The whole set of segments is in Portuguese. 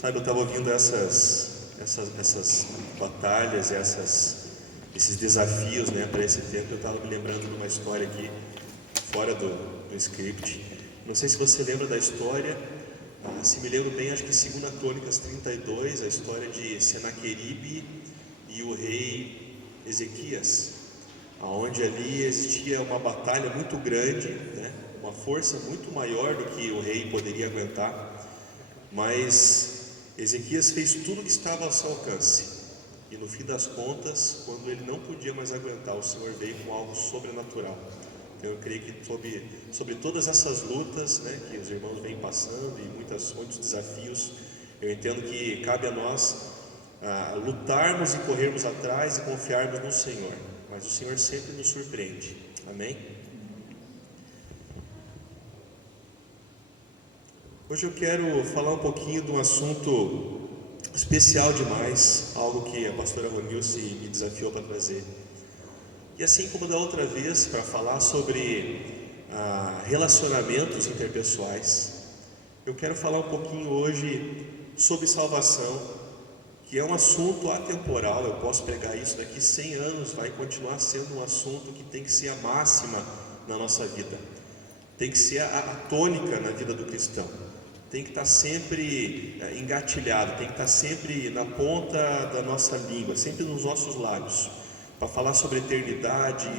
Sabe, eu estava ouvindo essas batalhas, esses desafios, né, para esse tempo. Eu estava me lembrando de uma história aqui, fora do script. Não sei se você lembra da história, se me lembro bem, acho que 2 Crônicas 32, a história de Senaqueribe e o rei Ezequias, onde ali existia uma batalha muito grande, né, uma força muito maior do que o rei poderia aguentar, mas Ezequias fez tudo o que estava ao seu alcance, e no fim das contas, quando ele não podia mais aguentar, o Senhor veio com algo sobrenatural. Então eu creio que sobre todas essas lutas, né, que os irmãos vêm passando e muitos desafios, eu entendo que cabe a nós lutarmos e corrermos atrás e confiarmos no Senhor, mas o Senhor sempre nos surpreende. Amém? Hoje eu quero falar um pouquinho de um assunto especial demais, algo que a pastora Ronilce me desafiou para trazer. E assim como da outra vez, para falar sobre relacionamentos interpessoais, eu quero falar um pouquinho hoje sobre salvação, que é um assunto atemporal. Eu posso pregar isso daqui 100 anos, vai continuar sendo um assunto que tem que ser a máxima na nossa vida, tem que ser a tônica na vida do cristão, tem que estar sempre engatilhado, tem que estar sempre na ponta da nossa língua, sempre nos nossos lábios, para falar sobre a eternidade,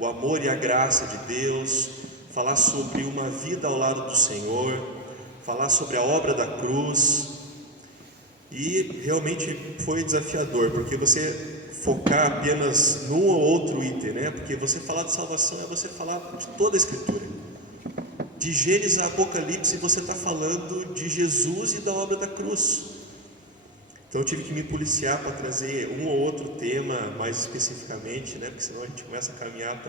o amor e a graça de Deus, falar sobre uma vida ao lado do Senhor, falar sobre a obra da cruz. E realmente foi desafiador, porque você focar apenas num ou outro item, né? Porque você falar de salvação é você falar de toda a Escritura. De Gênesis a Apocalipse, você está falando de Jesus e da obra da cruz. Então eu tive que me policiar para trazer um ou outro tema mais especificamente, né? Porque senão a gente começa a caminhar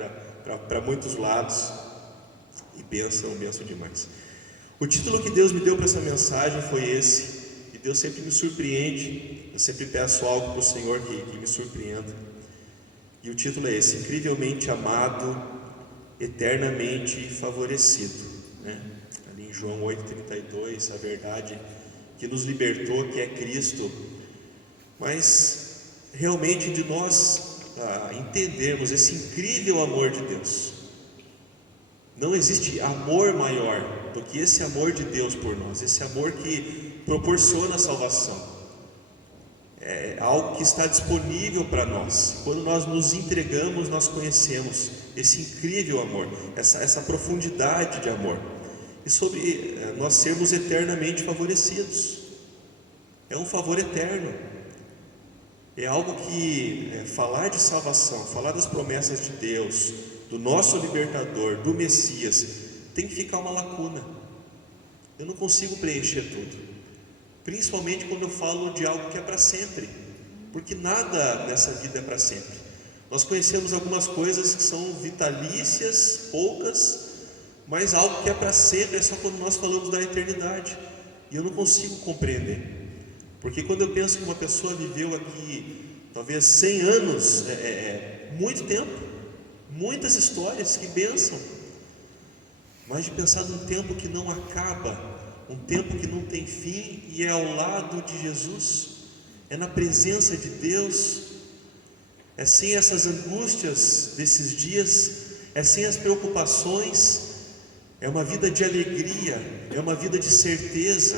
para muitos lados. E bênção demais. O título que Deus me deu para essa mensagem foi esse. E Deus sempre me surpreende. Eu sempre peço algo para o Senhor que me surpreenda. E o título é esse: Incrivelmente amado, eternamente favorecido, né? Ali em João 8,32, a verdade que nos libertou, que é Cristo. Mas realmente de nós entendermos esse incrível amor de Deus, não existe amor maior do que esse amor de Deus por nós, esse amor que proporciona a salvação. É algo que está disponível para nós. Quando nós nos entregamos, nós conhecemos esse incrível amor, essa profundidade de amor, e sobre nós sermos eternamente favorecidos. É um favor eterno. É algo que falar de salvação, falar das promessas de Deus, do nosso libertador, do Messias, tem que ficar uma lacuna. Eu não consigo preencher tudo, principalmente quando eu falo de algo que é para sempre, porque nada nessa vida é para sempre. Nós conhecemos algumas coisas que são vitalícias, poucas, mas algo que é para sempre é só quando nós falamos da eternidade. E eu não consigo compreender, porque quando eu penso que uma pessoa viveu aqui talvez 100 anos, muito tempo, muitas histórias, que bênção. Mas de pensar num tempo que não acaba, um tempo que não tem fim, e é ao lado de Jesus, é na presença de Deus, é sem essas angústias desses dias, é sem as preocupações, é uma vida de alegria, é uma vida de certeza.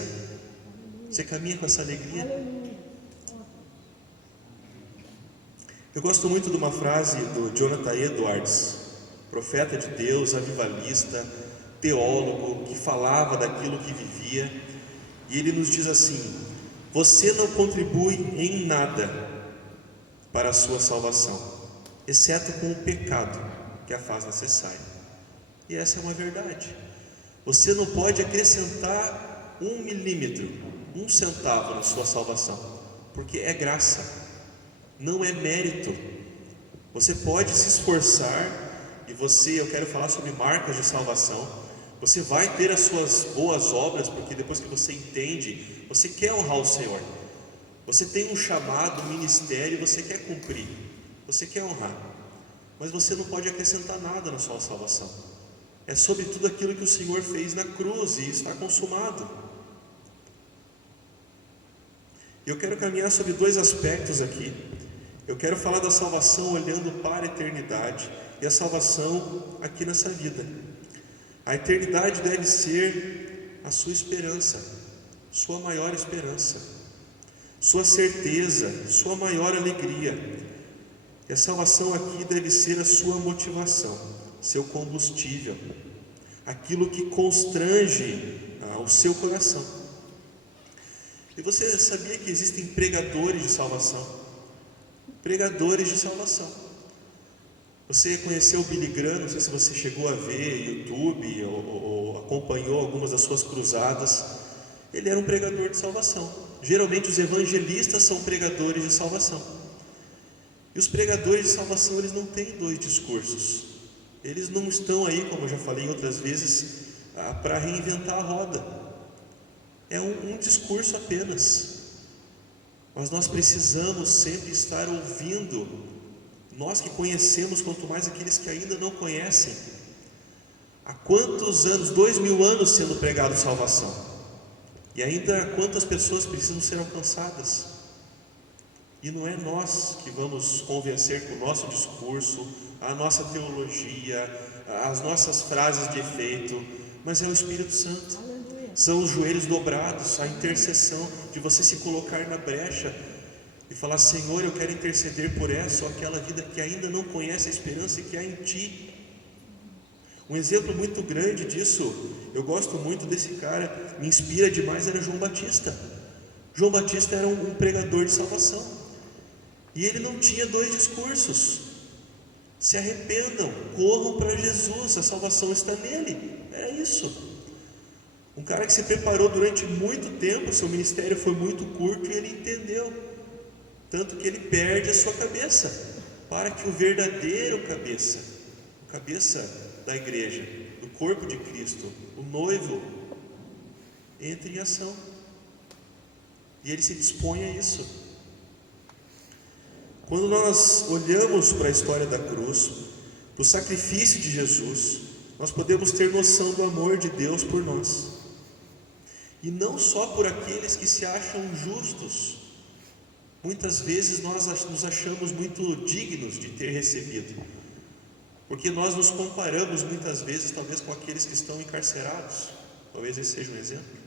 Você caminha com essa alegria? Eu gosto muito de uma frase do Jonathan Edwards, profeta de Deus, avivalista, teólogo, que falava daquilo que vivia, e ele nos diz assim: você não contribui em nada para a sua salvação, exceto com o pecado que a faz necessária. E essa é uma verdade. Você não pode acrescentar 1 milímetro, 1 centavo na sua salvação, porque é graça, não é mérito. Você pode se esforçar, e eu quero falar sobre marcas de salvação. Você vai ter as suas boas obras, porque depois que você entende, você quer honrar o Senhor. Você tem um chamado, um ministério, você quer cumprir, você quer honrar, mas você não pode acrescentar nada na sua salvação. É sobre tudo aquilo que o Senhor fez na cruz, e está consumado. Eu quero caminhar sobre dois aspectos aqui. Eu quero falar da salvação olhando para a eternidade e a salvação aqui nessa vida. A eternidade deve ser a sua esperança, sua maior esperança, sua certeza, sua maior alegria. E a salvação aqui deve ser a sua motivação, seu combustível, aquilo que constrange o seu coração. E você sabia que existem pregadores de salvação? Pregadores de salvação. Você conheceu o Billy Graham? Não sei se você chegou a ver YouTube ou acompanhou algumas das suas cruzadas. Ele era um pregador de salvação. Geralmente os evangelistas são pregadores de salvação. E os pregadores de salvação, eles não têm dois discursos. Eles não estão aí, como eu já falei outras vezes, para reinventar a roda. É um discurso apenas. Mas nós precisamos sempre estar ouvindo, nós que conhecemos, quanto mais aqueles que ainda não conhecem. Há quantos anos, 2000 anos sendo pregado salvação, e ainda quantas pessoas precisam ser alcançadas? E não é nós que vamos convencer com o nosso discurso, a nossa teologia, as nossas frases de efeito, mas é o Espírito Santo. São os joelhos dobrados, a intercessão de você se colocar na brecha e falar: Senhor, eu quero interceder por essa ou aquela vida que ainda não conhece a esperança que há em Ti. Um exemplo muito grande disso, eu gosto muito desse cara, me inspira demais, era João Batista. João Batista era um pregador de salvação, e ele não tinha dois discursos. Se arrependam, corram para Jesus, a salvação está nele. Era isso. Um cara que se preparou durante muito tempo, seu ministério foi muito curto e ele entendeu, tanto que ele perde a sua cabeça, para que o verdadeiro cabeça, o cabeça da igreja, do corpo de Cristo, o noivo, entre em ação, e ele se dispõe a isso. Quando nós olhamos para a história da cruz, para o sacrifício de Jesus, nós podemos ter noção do amor de Deus por nós. E não só por aqueles que se acham justos. Muitas vezes nós nos achamos muito dignos de ter recebido, porque nós nos comparamos muitas vezes talvez com aqueles que estão encarcerados. Talvez esse seja um exemplo.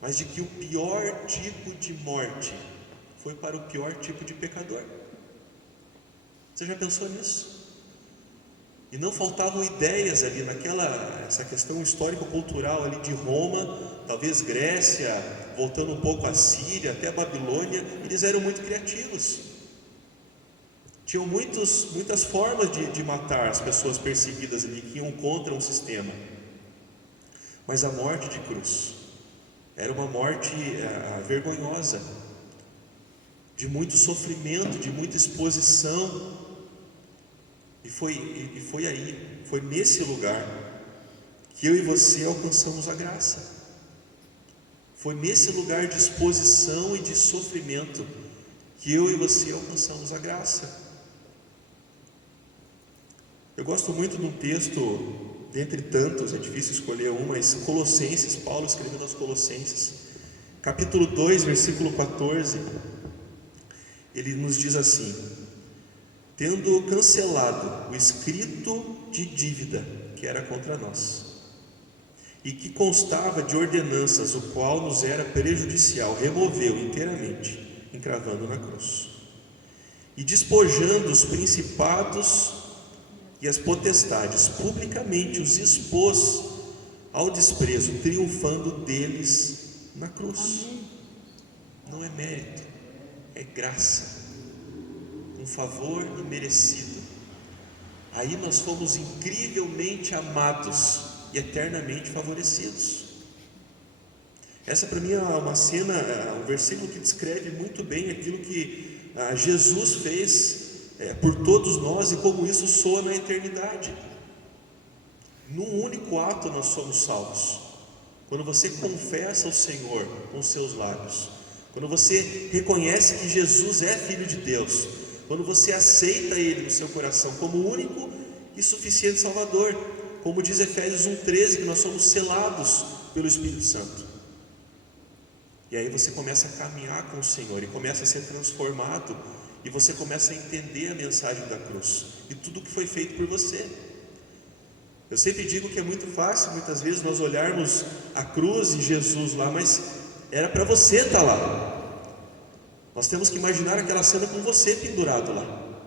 Mas de que o pior tipo de morte foi para o pior tipo de pecador. Você já pensou nisso? E não faltavam ideias ali essa questão histórico-cultural ali de Roma, talvez Grécia, voltando um pouco à Síria, até a Babilônia. Eles eram muito criativos. Tinham muitas formas de matar as pessoas perseguidas ali, que iam contra um sistema. Mas a morte de cruz era uma morte vergonhosa, de muito sofrimento, de muita exposição. E foi nesse lugar que eu e você alcançamos a graça. Foi nesse lugar de exposição e de sofrimento que eu e você alcançamos a graça. Eu gosto muito de um texto, dentre tantos, é difícil escolher um, mas Colossenses, Paulo escrevendo aos Colossenses, capítulo 2, versículo 14, ele nos diz assim: tendo cancelado o escrito de dívida que era contra nós, e que constava de ordenanças, o qual nos era prejudicial, removeu inteiramente, encravando na cruz, e despojando os principados e as potestades, publicamente os expôs ao desprezo, triunfando deles na cruz. Não é mérito, é graça, um favor imerecido. Aí nós fomos incrivelmente amados e eternamente favorecidos. Essa para mim é uma cena, um versículo que descreve muito bem aquilo que Jesus fez por todos nós e como isso soa na eternidade. Num único ato nós somos salvos. Quando você confessa o Senhor com os seus lábios, quando você reconhece que Jesus é Filho de Deus, quando você aceita Ele no seu coração como o único e suficiente Salvador, como diz Efésios 1,13, que nós somos selados pelo Espírito Santo. E aí você começa a caminhar com o Senhor e começa a ser transformado, e você começa a entender a mensagem da cruz e tudo que foi feito por você. Eu sempre digo que é muito fácil, muitas vezes, nós olharmos a cruz e Jesus lá, mas era para você estar lá. Nós temos que imaginar aquela cena com você pendurado lá.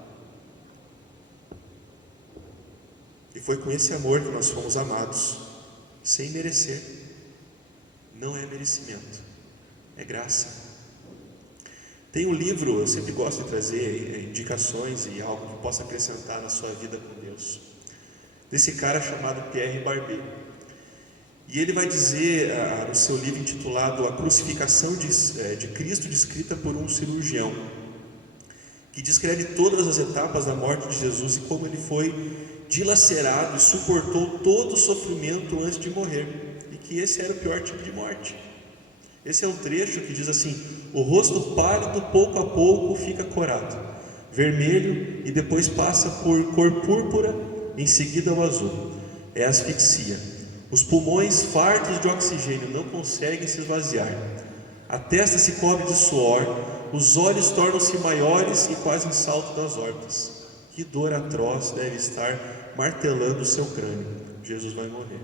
E foi com esse amor que nós fomos amados, sem merecer. Não é merecimento, é graça. Tem um livro, eu sempre gosto de trazer indicações e algo que possa acrescentar na sua vida com Deus, desse cara chamado Pierre Barbet. E ele vai dizer no seu livro intitulado A Crucificação de Cristo, descrita por um cirurgião, que descreve todas as etapas da morte de Jesus e como ele foi dilacerado e suportou todo o sofrimento antes de morrer, e que esse era o pior tipo de morte. Esse é um trecho que diz assim: o rosto pálido pouco a pouco fica corado, vermelho, e depois passa por cor púrpura, em seguida o azul. É asfixia. Os pulmões fartos de oxigênio não conseguem se esvaziar. A testa se cobre de suor, os olhos tornam-se maiores e quase saltam das órbitas. Que dor atroz deve estar martelando o seu crânio. Jesus vai morrer.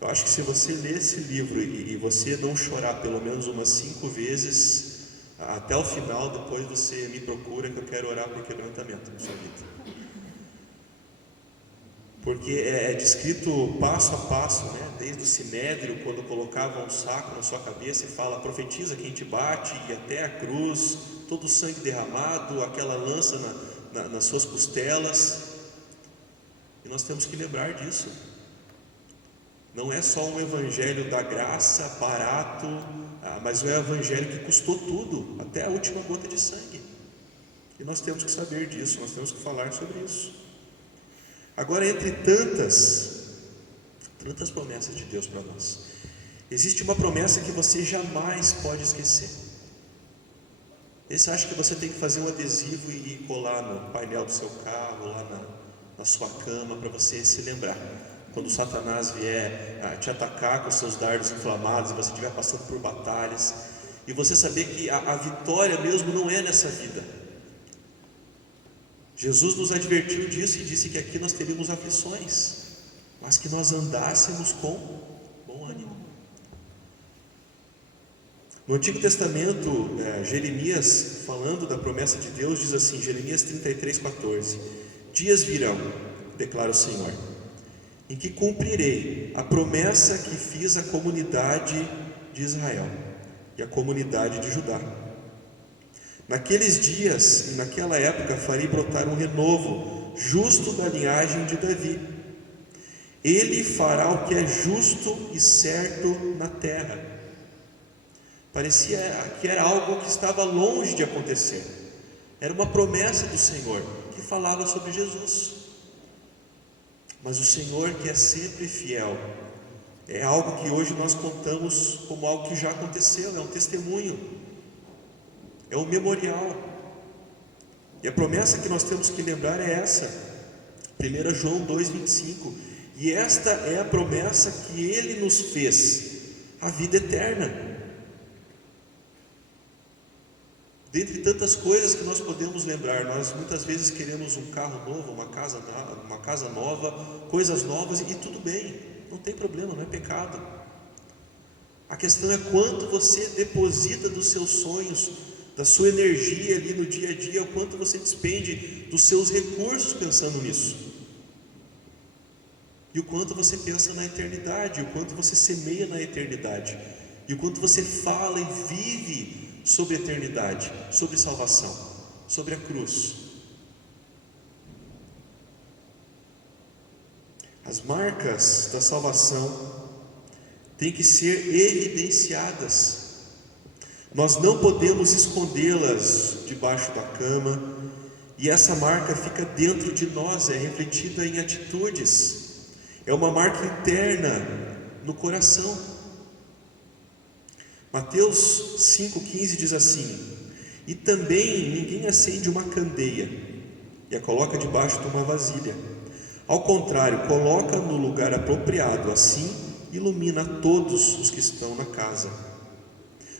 Eu acho que se você ler esse livro e você não chorar pelo menos umas 5 vezes, até o final, depois você me procura, que eu quero orar por quebrantamento na sua vida. Porque é descrito passo a passo, né? Desde o sinédrio, quando colocavam um saco na sua cabeça e fala: profetiza quem te bate, e até a cruz, todo o sangue derramado, aquela lança nas suas costelas. E nós temos que lembrar disso. Não é só um evangelho da graça, barato, mas é um evangelho que custou tudo, até a última gota de sangue. E nós temos que saber disso, nós temos que falar sobre isso. Agora, entre tantas promessas de Deus para nós, existe uma promessa que você jamais pode esquecer. Esse acha que você tem que fazer um adesivo e colar no painel do seu carro, lá na sua cama, para você se lembrar. Quando Satanás vier te atacar com seus dardos inflamados, e você estiver passando por batalhas, e você saber que a vitória mesmo não é nessa vida. Jesus nos advertiu disso e disse que aqui nós teríamos aflições, mas que nós andássemos com bom ânimo. No Antigo Testamento, Jeremias, falando da promessa de Deus, diz assim, Jeremias 33:14: dias virão, declara o Senhor, em que cumprirei a promessa que fiz à comunidade de Israel e à comunidade de Judá. Naqueles dias e naquela época farei brotar um renovo, justo da linhagem de Davi. Ele fará o que é justo e certo na terra. Parecia que era algo que estava longe de acontecer. Era uma promessa do Senhor que falava sobre Jesus. Mas o Senhor, que é sempre fiel, é algo que hoje nós contamos como algo que já aconteceu, é um testemunho. É um memorial. E a promessa que nós temos que lembrar é essa, 1 João 2,25: e esta é a promessa que Ele nos fez, a vida eterna. Dentre tantas coisas que nós podemos lembrar, nós muitas vezes queremos um carro novo, uma casa nova, coisas novas, e tudo bem, não tem problema, não é pecado. A questão é quanto você deposita dos seus sonhos, da sua energia ali no dia a dia, o quanto você despende dos seus recursos pensando nisso, e o quanto você pensa na eternidade, o quanto você semeia na eternidade, e o quanto você fala e vive sobre a eternidade, sobre salvação, sobre a cruz. As marcas da salvação têm que ser evidenciadas. Nós não podemos escondê-las debaixo da cama, e essa marca fica dentro de nós, é refletida em atitudes, é uma marca interna no coração. Mateus 5,15 diz assim: e também ninguém acende uma candeia e a coloca debaixo de uma vasilha. Ao contrário, coloca no lugar apropriado, assim ilumina a todos os que estão na casa.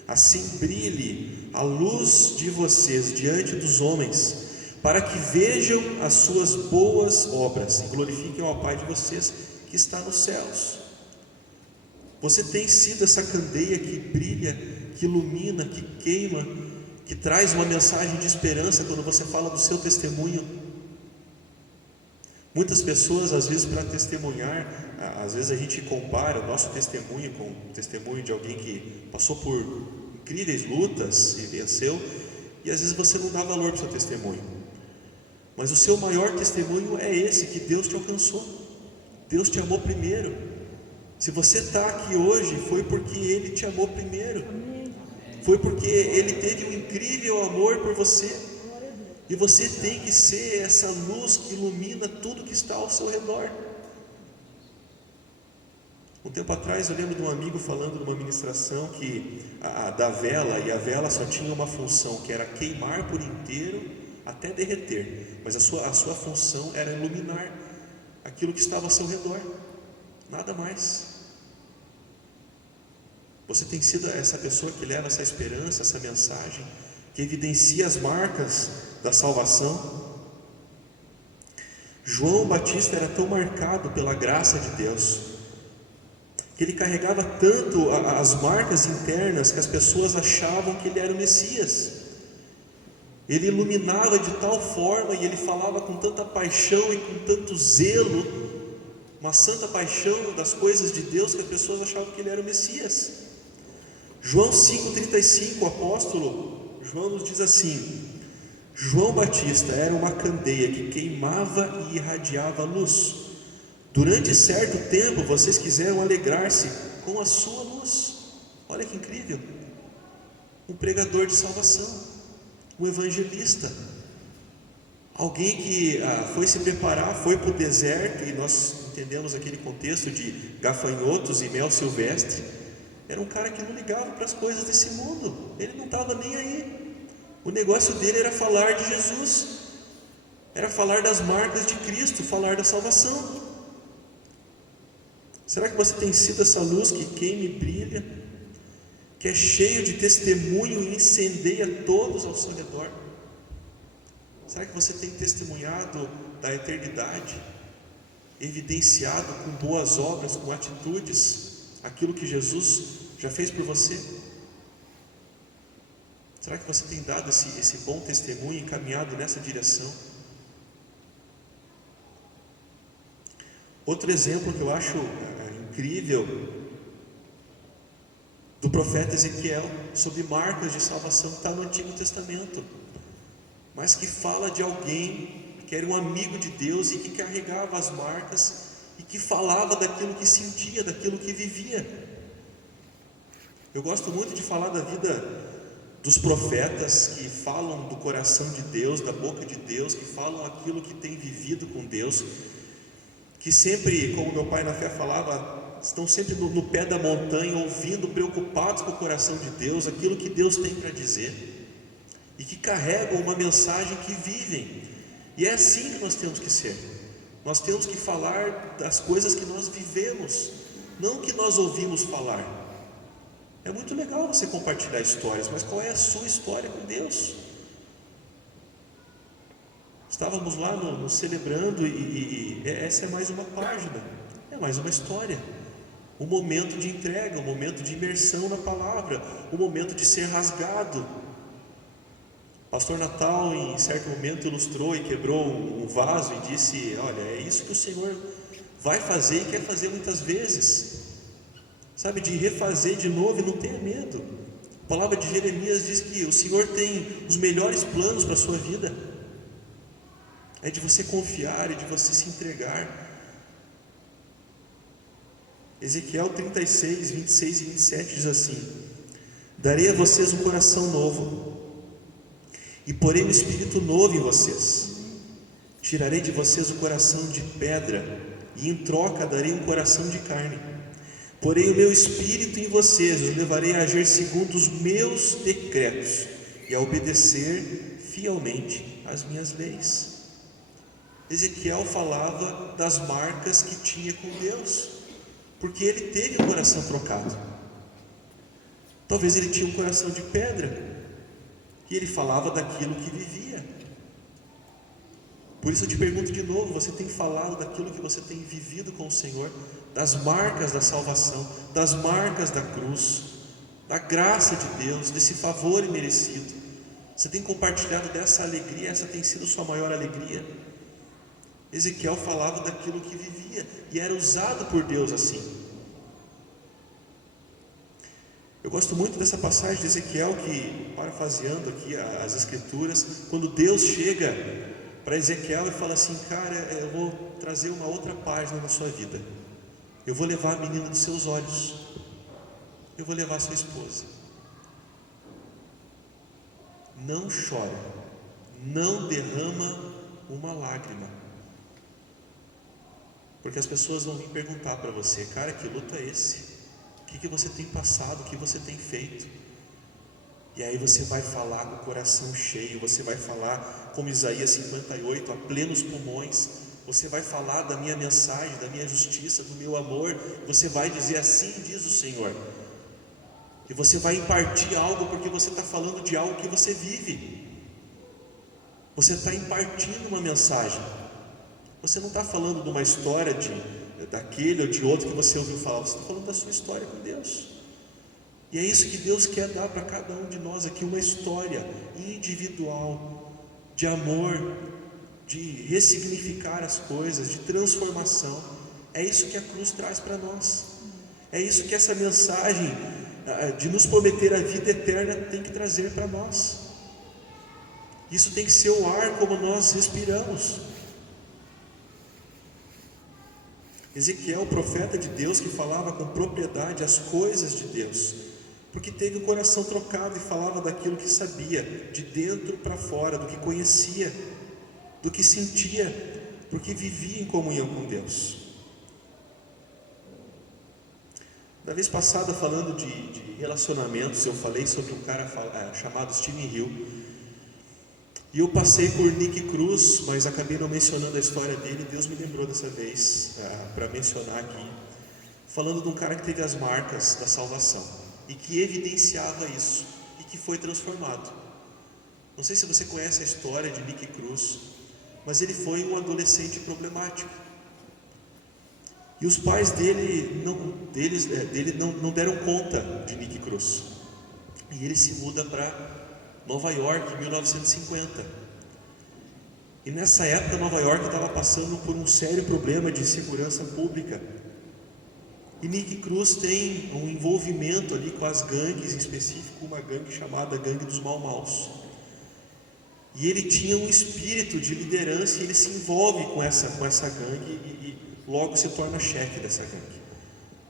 Assim brilhe a luz de vocês diante dos homens, para que vejam as suas boas obras e glorifiquem ao Pai de vocês que está nos céus. Você tem sido essa candeia que brilha, que ilumina, que queima, que traz uma mensagem de esperança quando você fala do seu testemunho. Muitas pessoas, às vezes, para testemunhar, às vezes a gente compara o nosso testemunho com o testemunho de alguém que passou por incríveis lutas e venceu, e às vezes você não dá valor para o seu testemunho. Mas o seu maior testemunho é esse, que Deus te alcançou. Deus te amou primeiro. Se você está aqui hoje, foi porque Ele te amou primeiro. Foi porque Ele teve um incrível amor por você. E você tem que ser essa luz que ilumina tudo que está ao seu redor. Um tempo atrás eu lembro de um amigo falando numa ministração que da vela, e a vela só tinha uma função, que era queimar por inteiro até derreter, mas a sua função era iluminar aquilo que estava ao seu redor, nada mais. Você tem sido essa pessoa que leva essa esperança, essa mensagem, que evidencia as marcas da salvação. João Batista era tão marcado pela graça de Deus, que ele carregava tanto as marcas internas, que as pessoas achavam que ele era o Messias. Ele iluminava de tal forma, e ele falava com tanta paixão e com tanto zelo, uma santa paixão das coisas de Deus, que as pessoas achavam que ele era o Messias. João 5,35, o apóstolo João nos diz assim: João Batista era uma candeia que queimava e irradiava luz. Durante certo tempo vocês quiseram alegrar-se com a sua luz. Olha que incrível! Um pregador de salvação, um evangelista, alguém que foi se preparar, foi para o deserto, e nós entendemos aquele contexto de gafanhotos e mel silvestre. Era um cara que não ligava para as coisas desse mundo, ele não estava nem aí. O negócio dele era falar de Jesus, era falar das marcas de Cristo, falar da salvação. Será que você tem sido essa luz que queima e brilha, que é cheio de testemunho e incendeia todos ao seu redor? Será que você tem testemunhado da eternidade, evidenciado com boas obras, com atitudes, aquilo que Jesus já fez por você? Será que você tem dado esse bom testemunho e caminhado nessa direção? Outro exemplo que eu acho incrível, do profeta Ezequiel, sobre marcas de salvação, que está no Antigo Testamento, mas que fala de alguém que era um amigo de Deus e que carregava as marcas e que falava daquilo que sentia, daquilo que vivia. Eu gosto muito de falar da vida dos profetas que falam do coração de Deus, da boca de Deus, que falam aquilo que tem vivido com Deus, que sempre, como meu pai na fé falava, estão sempre no pé da montanha, ouvindo, preocupados com o coração de Deus, aquilo que Deus tem para dizer, e que carregam uma mensagem que vivem. E é assim que nós temos que ser. Nós temos que falar das coisas que nós vivemos, não que nós ouvimos falar. É muito legal você compartilhar histórias, mas qual é a sua história com Deus? Estávamos lá no celebrando, e essa é mais uma página, é mais uma história. Um momento de entrega, um momento de imersão na palavra, um momento de ser rasgado. O pastor Natal, em certo momento, ilustrou e quebrou um vaso e disse: olha, é isso que o Senhor vai fazer e quer fazer muitas vezes, sabe, de refazer de novo, e não tenha medo. A palavra de Jeremias diz que o Senhor tem os melhores planos para a sua vida, é de você confiar e de você se entregar. Ezequiel 36, 26 e 27 diz assim: darei a vocês um coração novo, e porei um espírito novo em vocês. Tirarei de vocês o coração de pedra, e em troca darei um coração de carne. Porei o meu espírito em vocês, os levarei a agir segundo os meus decretos, e a obedecer fielmente às minhas leis. Ezequiel falava das marcas que tinha com Deus. porque ele teve um coração trocado. Talvez ele tinha um coração de pedra, e ele falava daquilo que vivia. Por isso eu te pergunto de novo, você tem falado daquilo que você tem vivido com o Senhor, das marcas da salvação, das marcas da cruz, da graça de Deus, desse favor imerecido? Você tem compartilhado dessa alegria? Essa tem sido sua maior alegria? Ezequiel falava daquilo que vivia e era usado por Deus assim. Eu gosto muito dessa passagem de Ezequiel, que, parafraseando aqui as escrituras, quando Deus chega para Ezequiel e fala assim: cara, eu vou trazer uma outra página na sua vida, eu vou levar a menina dos seus olhos, eu vou levar a sua esposa. Não chora, não derrama uma lágrima, porque as pessoas vão vir perguntar para você: cara, que luto é esse? O que você tem passado? O que você tem feito? E aí você vai falar com o coração cheio, você vai falar como Isaías 58, a plenos pulmões, você vai falar da minha mensagem, da minha justiça, do meu amor, você vai dizer: assim diz o Senhor. E você vai impartir algo, porque você está falando de algo que você vive, você está impartindo uma mensagem, você não está falando de uma história daquele ou de outro que você ouviu falar, você está falando da sua história com Deus. E é isso que Deus quer dar para cada um de nós aqui, uma história individual, de amor, de ressignificar as coisas, de transformação. É isso que a cruz traz para nós, é isso que essa mensagem de nos prometer a vida eterna tem que trazer para nós. Isso tem que ser o ar como nós respiramos. Ezequiel, o profeta de Deus, que falava com propriedade as coisas de Deus, porque teve o coração trocado e falava daquilo que sabia, de dentro para fora, do que conhecia, do que sentia, porque vivia em comunhão com Deus. Na vez passada, falando de relacionamentos, eu falei sobre um cara chamado Stephen Hill, e eu passei por Nick Cruz, mas acabei não mencionando a história dele. Deus me lembrou dessa vez para mencionar aqui, falando de um cara que teve as marcas da salvação e que evidenciava isso e que foi transformado. Não sei se você conhece a história de Nick Cruz, mas ele foi um adolescente problemático, e os pais dele não deram conta de Nick Cruz, e ele se muda para Nova York em 1950. E nessa época Nova York estava passando por um sério problema de segurança pública. E Nick Cruz tem um envolvimento ali com as gangues, em específico uma gangue chamada Gangue dos Mau-Maus. E ele tinha um espírito de liderança, e ele se envolve com essa gangue e logo se torna chefe dessa gangue.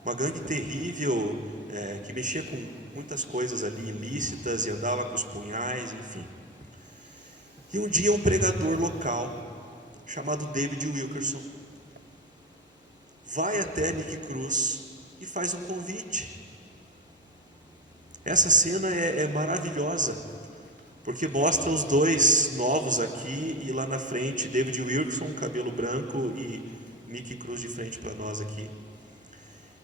Uma gangue terrível, que mexia com muitas coisas ali ilícitas e andava com os punhais, enfim. E um dia um pregador local chamado David Wilkerson vai até Nick Cruz e faz um convite. Essa cena é maravilhosa, porque mostra os dois novos aqui, e lá na frente David Wilkerson, cabelo branco, e Nick Cruz de frente para nós aqui.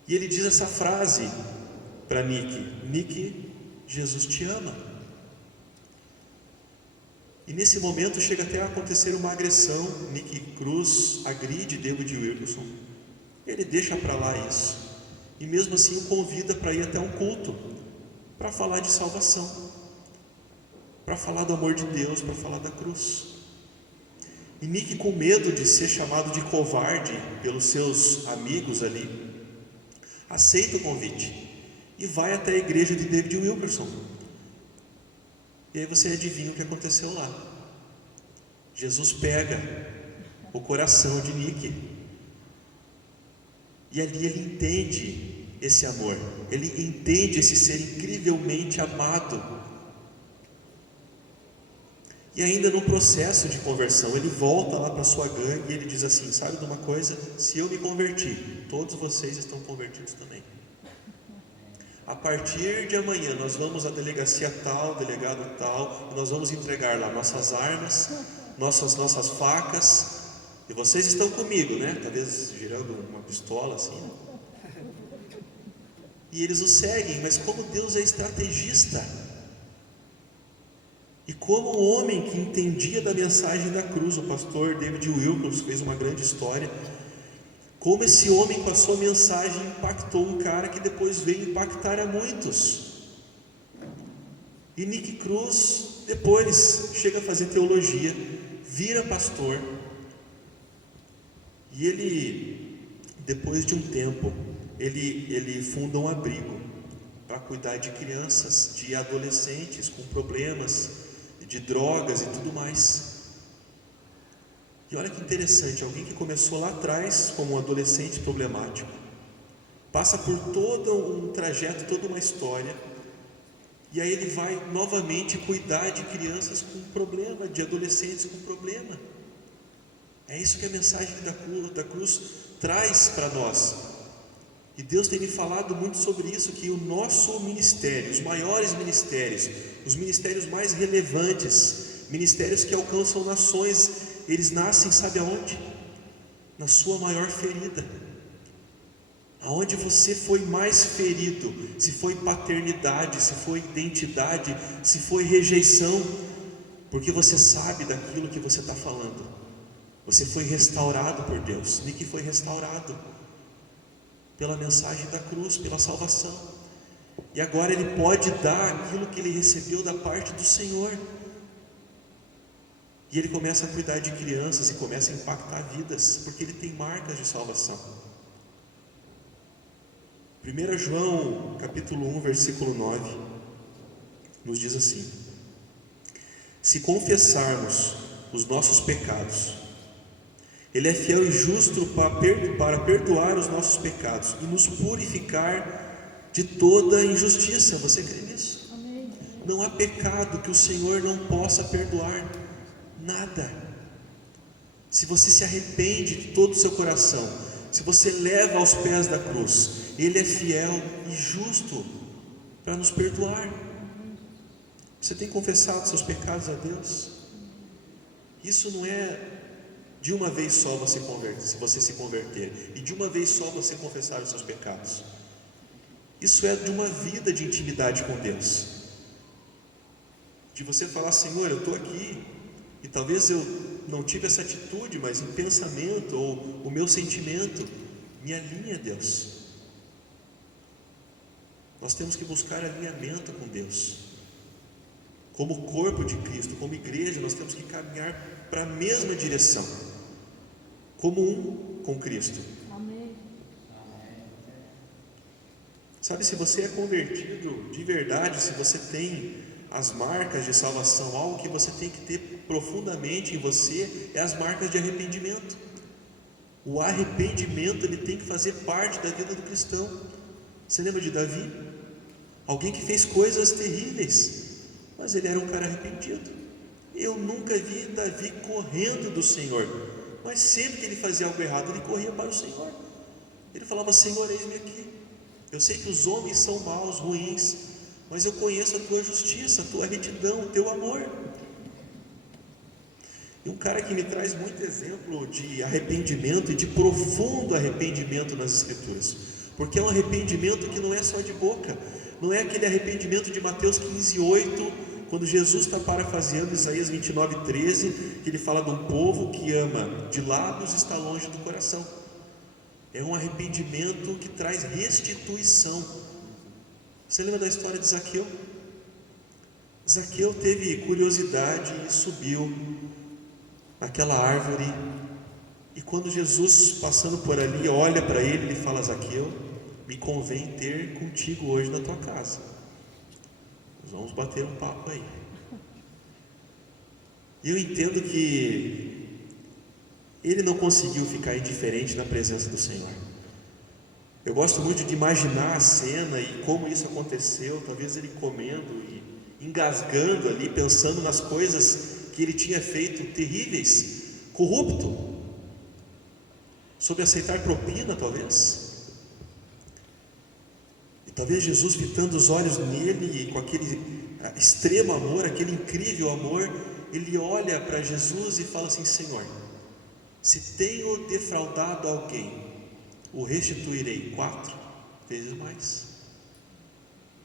E ele diz essa frase para Nick, Jesus te ama. E nesse momento chega até a acontecer uma agressão. Nick Cruz agride David Wilkerson, ele deixa para lá isso, e mesmo assim o convida para ir até um culto, para falar de salvação, para falar do amor de Deus, para falar da cruz. E Nick, com medo de ser chamado de covarde pelos seus amigos ali, aceita o convite e vai até a igreja de David Wilkerson. E aí você adivinha o que aconteceu lá? Jesus pega o coração de Nick, e ali ele entende esse amor, ele entende esse ser incrivelmente amado. E ainda no processo de conversão, ele volta lá para sua gangue e ele diz assim: sabe de uma coisa? Se eu me converti, todos vocês estão convertidos também. A partir de amanhã nós vamos à delegacia tal, delegado tal, e nós vamos entregar lá nossas armas, nossas facas, e vocês estão comigo, né? Talvez girando uma pistola assim, e eles o seguem, mas como Deus é estrategista, e como um homem que entendia da mensagem da cruz, o pastor David Wilkerson fez uma grande história, como esse homem com a sua mensagem impactou um cara que depois veio impactar a muitos. E Nick Cruz depois chega a fazer teologia, vira pastor, e ele, depois de um tempo, ele funda um abrigo para cuidar de crianças, de adolescentes com problemas de drogas e tudo mais. E olha que interessante, alguém que começou lá atrás como um adolescente problemático, passa por todo um trajeto, toda uma história, e aí ele vai novamente cuidar de crianças com problema, de adolescentes com problema. É isso que a mensagem da cruz traz para nós. E Deus tem me falado muito sobre isso, que o nosso ministério, os maiores ministérios, os ministérios mais relevantes, ministérios que alcançam nações, eles nascem, sabe aonde? Na sua maior ferida. Aonde você foi mais ferido, se foi paternidade, se foi identidade, se foi rejeição, porque você sabe daquilo que você está falando. Você foi restaurado por Deus. Nick foi restaurado pela mensagem da cruz, pela salvação, e agora ele pode dar aquilo que ele recebeu da parte do Senhor, e ele começa a cuidar de crianças e começa a impactar vidas, porque ele tem marcas de salvação. 1 João capítulo 1 versículo 9 nos diz assim: se confessarmos os nossos pecados, Ele é fiel e justo para perdoar os nossos pecados e nos purificar de toda injustiça. Você crê nisso? Amém. Não há pecado que o Senhor não possa perdoar, nada. Se você se arrepende de todo o seu coração, se você leva aos pés da cruz, Ele é fiel e justo para nos perdoar. Você tem confessado seus pecados a Deus? Isso não é de uma vez só você se converter, e de uma vez só você confessar os seus pecados. Isso é de uma vida de intimidade com Deus, de você falar: Senhor, eu estou aqui, e talvez eu não tive essa atitude, mas em pensamento, ou o meu sentimento me alinha a Deus. Nós temos que buscar alinhamento com Deus. Como corpo de Cristo, como igreja, nós temos que caminhar para a mesma direção, como um com Cristo. Amém. Sabe, se você é convertido de verdade, se você tem as marcas de salvação, algo que você tem que ter profundamente em você é as marcas de arrependimento. O arrependimento, ele tem que fazer parte da vida do cristão. Você lembra de Davi? Alguém que fez coisas terríveis, mas ele era um cara arrependido. Eu nunca vi Davi correndo do Senhor, mas sempre que ele fazia algo errado, ele corria para o Senhor. Ele falava: Senhor, eis-me aqui. Eu sei que os homens são maus, ruins, mas eu conheço a tua justiça, a tua retidão, o teu amor. E um cara que me traz muito exemplo de arrependimento e de profundo arrependimento nas Escrituras, porque é um arrependimento que não é só de boca, não é aquele arrependimento de Mateus 15:8, quando Jesus está parafraseando Isaías 29:13, que ele fala de um povo que ama de lábios, está longe do coração. É um arrependimento que traz restituição. Você lembra da história de Zaqueu? Zaqueu teve curiosidade e subiu naquela árvore, e quando Jesus, passando por ali, olha para ele, ele fala: Zaqueu, me convém ter contigo hoje na tua casa. Nós vamos bater um papo aí. E eu entendo que ele não conseguiu ficar indiferente na presença do Senhor. Eu gosto muito de imaginar a cena e como isso aconteceu. Talvez ele comendo e engasgando ali, pensando nas coisas que ele tinha feito terríveis, corrupto, sobre aceitar propina, talvez. E talvez Jesus, fitando os olhos nele, e com aquele extremo amor, aquele incrível amor, ele olha para Jesus e fala assim: Senhor, se tenho defraudado alguém, o restituirei 4 vezes mais.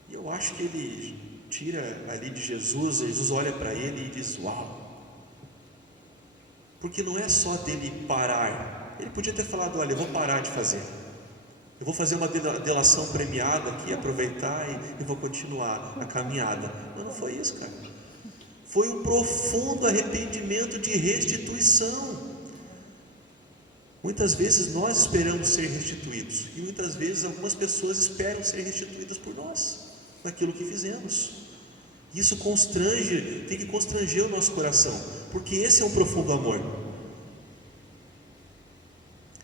E eu acho que ele tira ali de Jesus, Jesus olha para ele e diz: uau! Porque não é só dele parar. Ele podia ter falado: olha, eu vou parar de fazer, eu vou fazer uma delação premiada aqui, aproveitar e vou continuar a caminhada. Mas não foi isso, cara. Foi um profundo arrependimento de restituição. Muitas vezes nós esperamos ser restituídos, e muitas vezes algumas pessoas esperam ser restituídas por nós, naquilo que fizemos. Isso constrange, tem que constranger o nosso coração, porque esse é um profundo amor.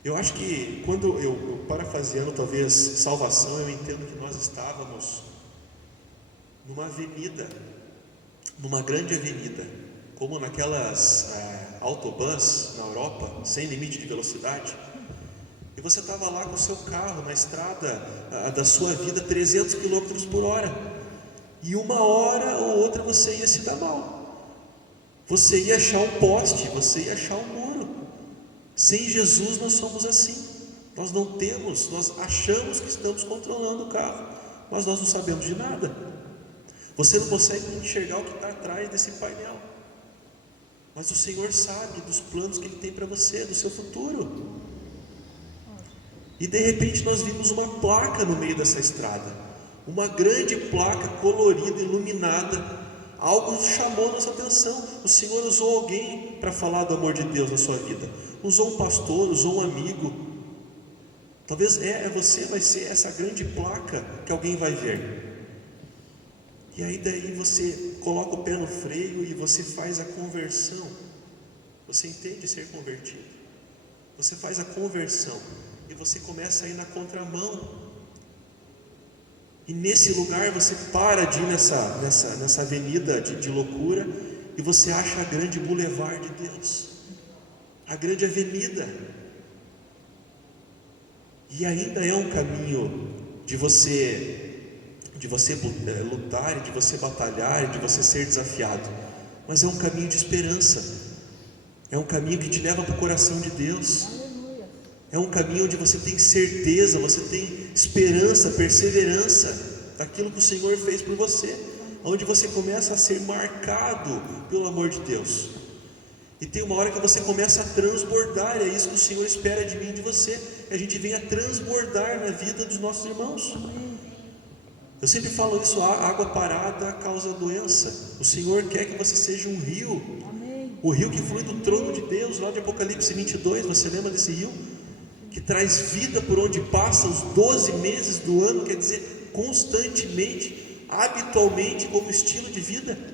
Eu acho que quando eu parafraseando talvez salvação, eu entendo que nós estávamos numa avenida, numa grande avenida, como naquelas autobus na Europa, sem limite de velocidade, e você estava lá com o seu carro na estrada da sua vida, 300 km por hora, e uma hora ou outra você ia se dar mal, você ia achar um poste, você ia achar um muro. Sem Jesus nós somos assim, nós achamos que estamos controlando o carro, mas nós não sabemos de nada. Você não consegue enxergar o que está atrás desse painel, mas o Senhor sabe dos planos que Ele tem para você, do seu futuro. E de repente nós vimos uma placa no meio dessa estrada, uma grande placa colorida, iluminada. Algo chamou a nossa atenção. O Senhor usou alguém para falar do amor de Deus na sua vida, usou um pastor, usou um amigo. Talvez você vai ser essa grande placa que alguém vai ver. E aí daí você coloca o pé no freio e você faz a conversão. Você entende ser convertido? Você faz a conversão e você começa a ir na contramão. E nesse lugar você para de ir nessa avenida de loucura, e você acha a grande boulevard de Deus, a grande avenida. E ainda é um caminho de você lutar, de você batalhar, de você ser desafiado, mas é um caminho de esperança, é um caminho que te leva para o coração de Deus, é um caminho onde você tem certeza, você tem esperança, perseverança daquilo que o Senhor fez por você, onde você começa a ser marcado pelo amor de Deus, e tem uma hora que você começa a transbordar. É isso que o Senhor espera de mim e de você, que a gente venha transbordar na vida dos nossos irmãos. Eu sempre falo isso: a água parada causa doença. O Senhor quer que você seja um rio, o rio que flui do trono de Deus, lá de Apocalipse 22, você lembra desse rio? Que traz vida por onde passa os 12 meses do ano, quer dizer, constantemente, habitualmente, como estilo de vida.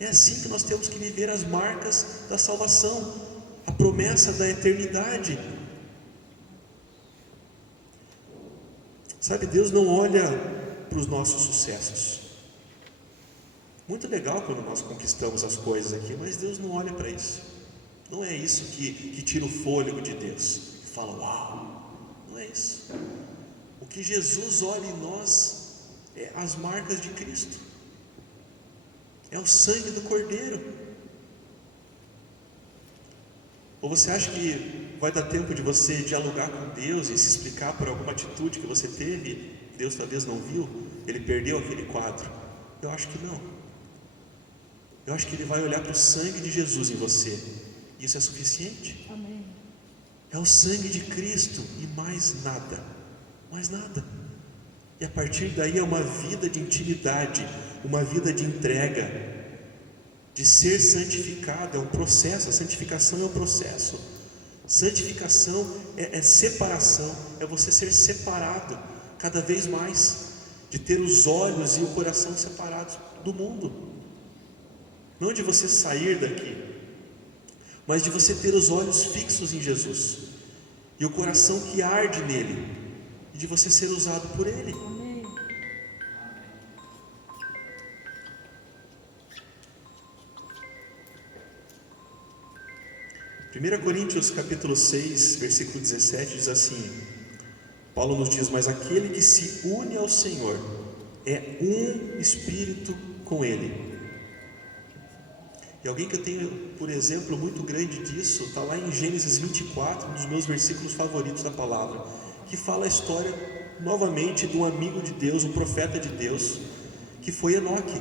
É assim que nós temos que viver as marcas da salvação, a promessa da eternidade. Sabe, Deus não olha para os nossos sucessos. Muito legal quando nós conquistamos as coisas aqui, mas Deus não olha para isso. Não é isso que tira o fôlego de Deus, fala uau, não é isso. O que Jesus olha em nós é as marcas de Cristo, é o sangue do Cordeiro. Ou você acha que vai dar tempo de você dialogar com Deus e se explicar por alguma atitude que você teve? Deus talvez não viu, Ele perdeu aquele quadro. Eu acho que não. Eu acho que Ele vai olhar para o sangue de Jesus em você. Isso é suficiente. Amém. É o sangue de Cristo e mais nada, mais nada. E a partir daí é uma vida de intimidade, uma vida de entrega, de ser santificado. É um processo, a santificação é um processo. Santificação é separação, é você ser separado cada vez mais, de ter os olhos e o coração separados do mundo, não de você sair daqui, mas de você ter os olhos fixos em Jesus e o coração que arde nele, e de você ser usado por Ele. Amém. 1 Coríntios capítulo 6, versículo 17 diz assim: Paulo nos diz: mas aquele que se une ao Senhor é um espírito com Ele. E alguém que eu tenho por exemplo muito grande disso, está lá em Gênesis 24, um dos meus versículos favoritos da palavra, que fala a história novamente de um amigo de Deus, um profeta de Deus, que foi Enoque.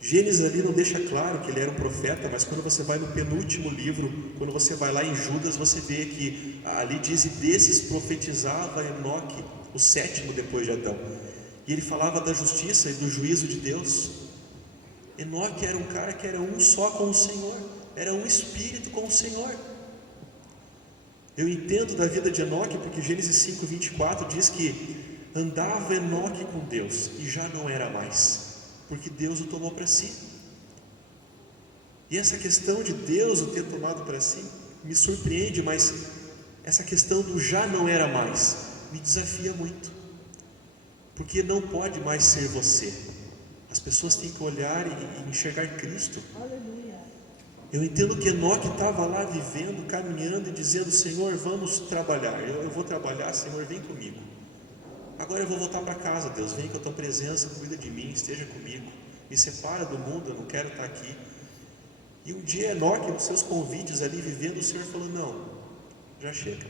Gênesis ali não deixa claro que ele era um profeta, mas quando você vai no penúltimo livro, quando você vai lá em Judas, você vê que ali diz: e desses profetizava Enoque, o sétimo depois de Adão, e ele falava da justiça e do juízo de Deus. Enoque era um cara que era um só com o Senhor, era um espírito com o Senhor. Eu entendo da vida de Enoque porque Gênesis 5:24 diz que andava Enoque com Deus e já não era mais, porque Deus o tomou para si. E essa questão de Deus o ter tomado para si me surpreende, mas essa questão do já não era mais me desafia muito, porque não pode mais ser você. As pessoas têm que olhar e enxergar Cristo. Eu entendo que Enoque estava lá vivendo, caminhando e dizendo: Senhor, vamos trabalhar, eu vou trabalhar, Senhor, vem comigo. Agora eu vou voltar para casa, Deus, vem com a tua presença, cuida de mim, esteja comigo, me separa do mundo, eu não quero estar aqui. E um dia Enoque, nos seus convites ali vivendo, o Senhor falou: não, já chega,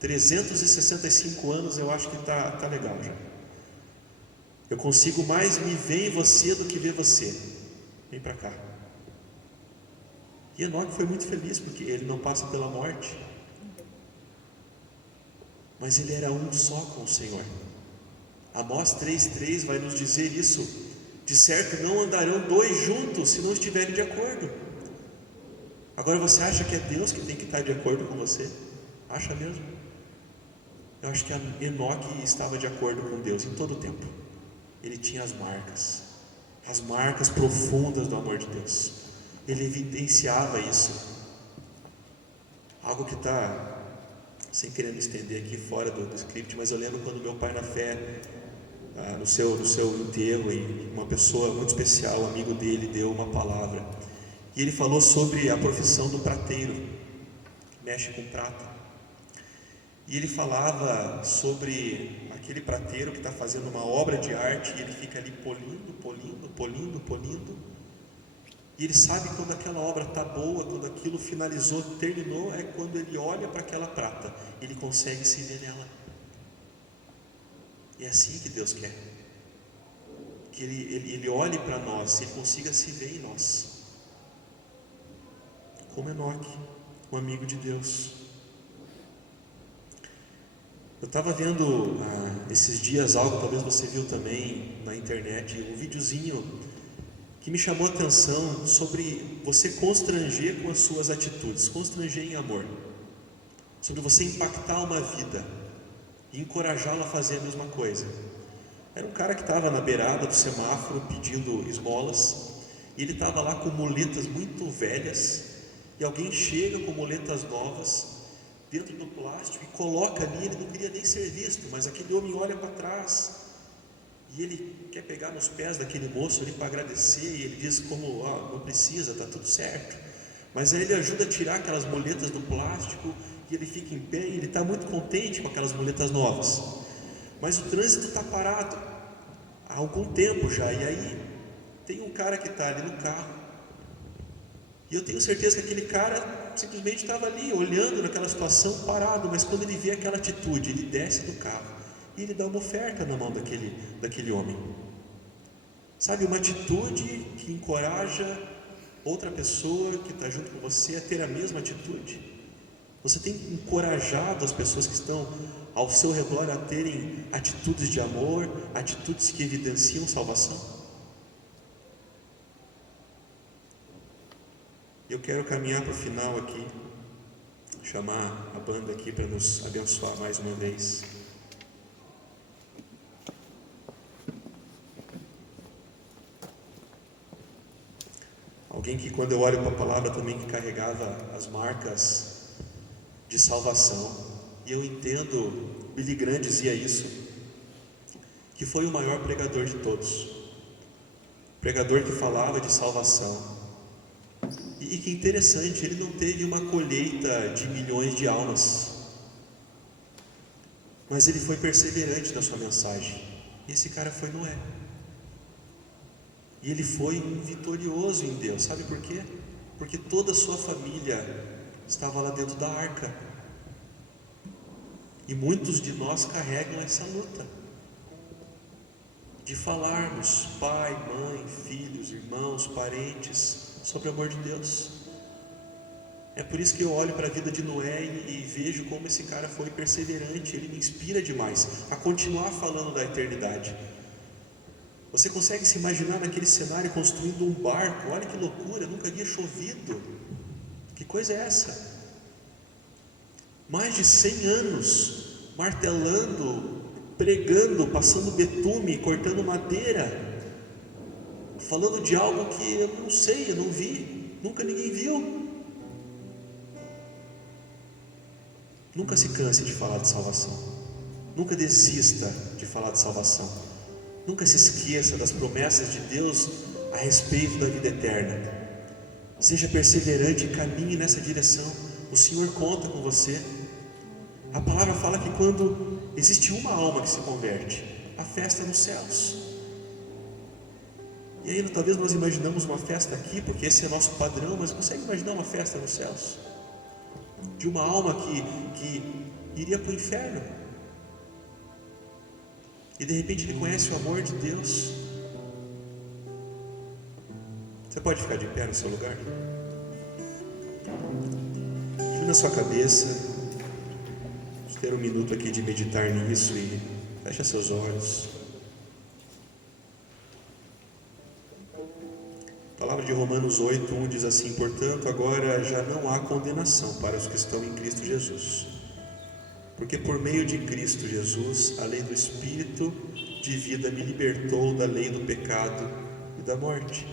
365 anos eu acho que tá legal já. Eu consigo mais me ver em você do que ver você, vem para cá. E Enoque foi muito feliz, porque ele não passa pela morte, mas ele era um só com o Senhor. Amós 3:3 vai nos dizer isso: de certo não andarão dois juntos se não estiverem de acordo. Agora você acha que é Deus que tem que estar de acordo com você? Acha mesmo? Eu acho que Enoque estava de acordo com Deus em todo o tempo. Ele tinha as marcas profundas do amor de Deus. Ele evidenciava isso. Algo que está, sem querer me estender aqui fora do script, mas eu lembro quando meu pai na fé, no seu enterro, e uma pessoa muito especial, um amigo dele, deu uma palavra, e ele falou sobre a profissão do prateiro, que mexe com prata. E ele falava sobre aquele prateiro que está fazendo uma obra de arte, e ele fica ali polindo, e ele sabe quando aquela obra está boa, quando aquilo finalizou, terminou, é quando ele olha para aquela prata, ele consegue se ver nela. E é assim que Deus quer, que ele olhe para nós, ele consiga se ver em nós, como Enoque, um amigo de Deus. Eu estava vendo esses dias algo, talvez você viu também na internet, um videozinho que me chamou a atenção sobre você constranger com as suas atitudes, constranger em amor, sobre você impactar uma vida e encorajá-la a fazer a mesma coisa. Era um cara que estava na beirada do semáforo pedindo esmolas, e ele estava lá com muletas muito velhas, e alguém chega com muletas novas dentro do plástico e coloca ali. Ele não queria nem ser visto, mas aquele homem olha para trás e ele quer pegar nos pés daquele moço ali para agradecer, e ele diz como: não precisa, está tudo certo. Mas aí ele ajuda a tirar aquelas muletas do plástico, e ele fica em pé, e ele está muito contente com aquelas muletas novas. Mas o trânsito está parado há algum tempo já, e aí tem um cara que está ali no carro, e eu tenho certeza que aquele cara simplesmente estava ali olhando naquela situação parado, mas quando ele vê aquela atitude, ele desce do carro e ele dá uma oferta na mão daquele homem. Sabe, uma atitude que encoraja outra pessoa que está junto com você a ter a mesma atitude. Você tem encorajado as pessoas que estão ao seu redor a terem atitudes de amor, atitudes que evidenciam salvação? Eu quero caminhar para o final aqui, chamar a banda aqui para nos abençoar mais uma vez. Alguém que, quando eu olho para a palavra, também que carregava as marcas de salvação. E eu entendo, Billy Graham dizia isso, que foi o maior pregador de todos, pregador que falava de salvação. E que interessante, ele não teve uma colheita de milhões de almas, mas ele foi perseverante na sua mensagem. E esse cara foi Noé, e ele foi vitorioso em Deus. Sabe por quê? Porque toda a sua família estava lá dentro da arca. E muitos de nós carregam essa luta de falarmos, pai, mãe, filhos, irmãos, parentes, sobre o amor de Deus. É por isso que eu olho para a vida de Noé e vejo como esse cara foi perseverante. Ele me inspira demais a continuar falando da eternidade. Você consegue se imaginar naquele cenário construindo um barco? Olha que loucura, nunca havia chovido. Que coisa é essa? Mais de 100 anos martelando, pregando, passando betume, cortando madeira, falando de algo que eu não sei, eu não vi, nunca ninguém viu. Nunca se canse de falar de salvação. Nunca desista de falar de salvação. Nunca se esqueça das promessas de Deus a respeito da vida eterna. Seja perseverante e caminhe nessa direção. O Senhor conta com você. A palavra fala que quando existe uma alma que se converte, a festa nos céus. E aí talvez nós imaginamos uma festa aqui, porque esse é nosso padrão, mas consegue imaginar uma festa nos céus? De uma alma que iria para o inferno, e de repente ele conhece o amor de Deus. Você pode ficar de pé no seu lugar? Inclina sua cabeça. Vamos ter um minuto aqui de meditar nisso e fecha seus olhos. A palavra de Romanos 8:1 diz assim: portanto, agora já não há condenação para os que estão em Cristo Jesus, porque por meio de Cristo Jesus, a lei do Espírito de vida me libertou da lei do pecado e da morte.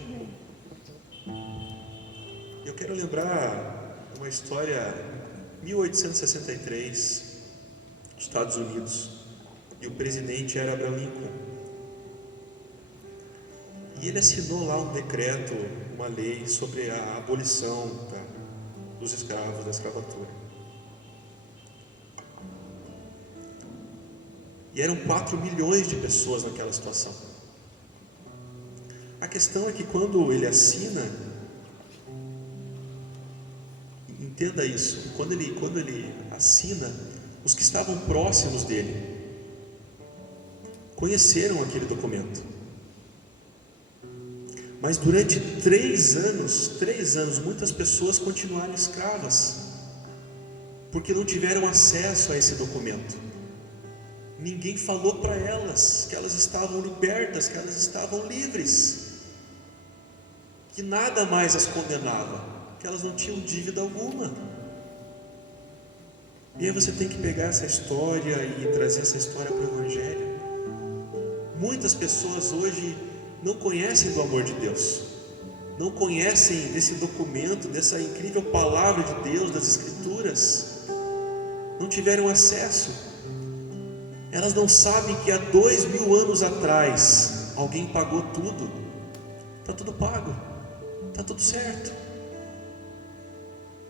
Eu quero lembrar uma história, 1863, Estados Unidos, e o presidente era Abraham Lincoln. E ele assinou lá um decreto, uma lei sobre a abolição dos escravos, da escravatura. E eram 4 milhões de pessoas naquela situação. A questão é que quando ele assina, entenda isso, quando ele assina, os que estavam próximos dele conheceram aquele documento. Mas durante 3 anos, muitas pessoas continuaram escravas, porque não tiveram acesso a esse documento. Ninguém falou para elas que elas estavam libertas, que elas estavam livres, que nada mais as condenava, que elas não tinham dívida alguma. E aí você tem que pegar essa história e trazer essa história para o Evangelho. Muitas pessoas hoje não conhecem do amor de Deus, não conhecem desse documento, dessa incrível palavra de Deus, das Escrituras, não tiveram acesso. Elas não sabem que há 2000 anos atrás alguém pagou tudo. Está tudo pago, está tudo certo.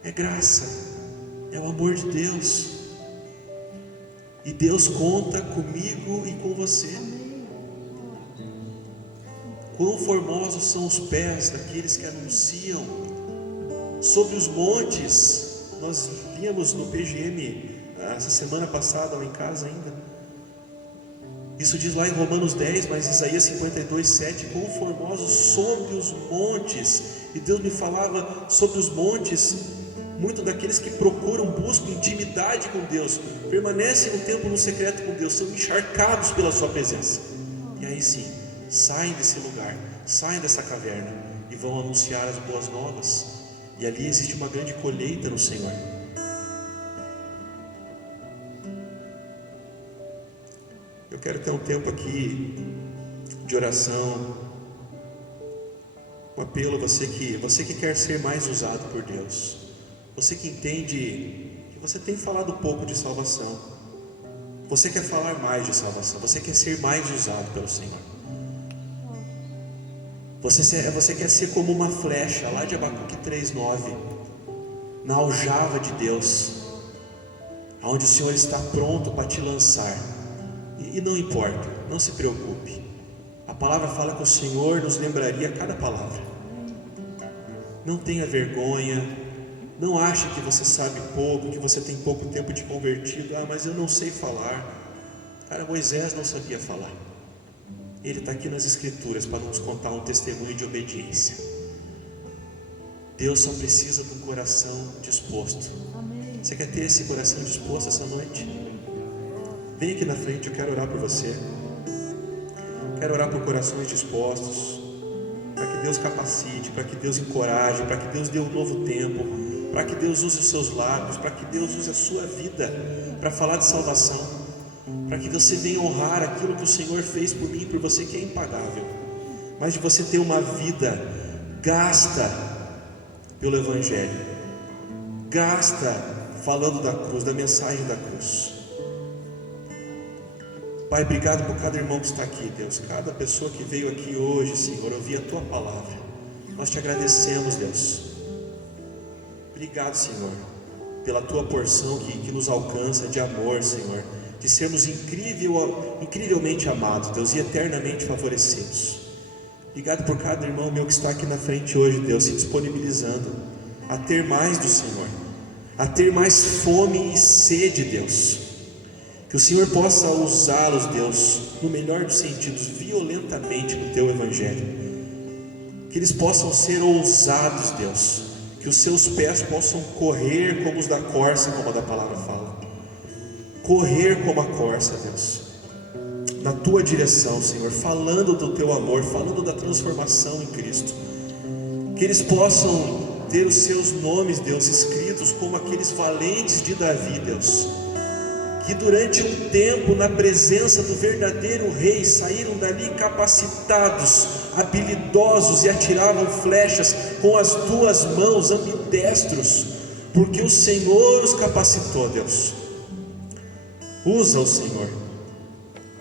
É graça, é o amor de Deus, e Deus conta comigo e com você. Quão formosos são os pés daqueles que anunciam. Sobre os montes, nós líamos no PGM essa semana passada, ou em casa ainda. Isso diz lá em Romanos 10, mas Isaías 52:7, quão formosos sobre os montes. E Deus me falava sobre os montes, muito daqueles que procuram, buscam intimidade com Deus, permanecem um tempo no secreto com Deus, são encharcados pela sua presença. E aí sim, saem desse lugar, saem dessa caverna e vão anunciar as boas novas. E ali existe uma grande colheita no Senhor. Eu quero ter um tempo aqui de oração, um apelo a você que quer ser mais usado por Deus, você que entende que você tem falado pouco de salvação, você quer falar mais de salvação, você quer ser mais usado pelo Senhor. Você quer ser como uma flecha lá de Abacuque 3:9, na aljava de Deus, onde o Senhor está pronto para te lançar. E não importa, não se preocupe. A palavra fala que o Senhor nos lembraria cada palavra. Não tenha vergonha, Não ache que você sabe pouco, que você tem pouco tempo de convertido. Mas eu não sei falar. Cara, Moisés não sabia falar. Ele está aqui nas Escrituras para nos contar um testemunho de obediência. Deus só precisa de um coração disposto. Você quer ter esse coração disposto essa noite? Vem aqui na frente, eu quero orar por você. Quero orar por corações dispostos, para que Deus capacite, para que Deus encoraje, para que Deus dê um novo tempo, para que Deus use os seus lábios, para que Deus use a sua vida para falar de salvação, para que você venha honrar aquilo que o Senhor fez por mim e por você, que é impagável. Mas de você ter uma vida gasta pelo Evangelho, gasta falando da cruz, da mensagem da cruz. Pai, obrigado por cada irmão que está aqui, Deus, cada pessoa que veio aqui hoje, Senhor, ouvir a Tua palavra. Nós Te agradecemos, Deus. Obrigado, Senhor, pela Tua porção que nos alcança de amor, Senhor, de sermos incrivelmente amados, Deus, e eternamente favorecidos. Obrigado por cada irmão meu que está aqui na frente hoje, Deus, se disponibilizando a ter mais do Senhor, a ter mais fome e sede, Deus. Que o Senhor possa usá-los, Deus, no melhor dos sentidos, violentamente no Teu Evangelho. Que eles possam ser ousados, Deus. Que os seus pés possam correr como os da corça, como a da palavra fala. Correr como a corça, Deus, na Tua direção, Senhor, falando do Teu amor, falando da transformação em Cristo. Que eles possam ter os seus nomes, Deus, escritos como aqueles valentes de Davi, Deus, que durante um tempo, na presença do verdadeiro rei, saíram dali capacitados, habilidosos, e atiravam flechas com as 2 mãos, ambidestros, porque o Senhor os capacitou, Deus. Usa-o, Senhor,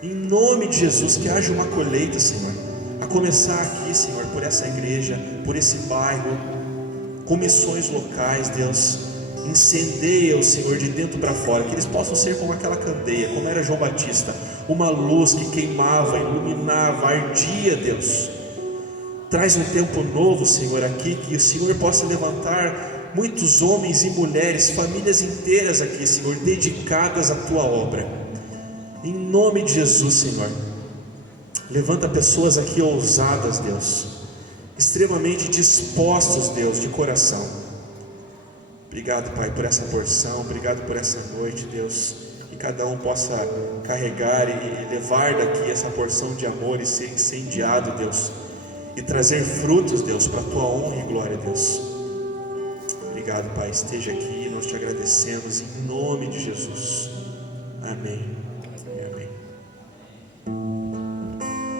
em nome de Jesus, que haja uma colheita, Senhor, a começar aqui, Senhor, por essa igreja, por esse bairro, com missões locais, Deus. Incendeia o Senhor de dentro para fora, que eles possam ser como aquela candeia, como era João Batista, uma luz que queimava, iluminava, ardia, Deus. Traz um tempo novo, Senhor, aqui, que o Senhor possa levantar muitos homens e mulheres, famílias inteiras aqui, Senhor, dedicadas à Tua obra, em nome de Jesus, Senhor. Levanta pessoas aqui ousadas, Deus, extremamente dispostos, Deus, de coração. Obrigado, Pai, por essa porção, obrigado por essa noite, Deus, que cada um possa carregar e levar daqui essa porção de amor e ser incendiado, Deus, e trazer frutos, Deus, para a Tua honra e glória, Deus. Obrigado, Pai, esteja aqui, nós Te agradecemos em nome de Jesus. Amém.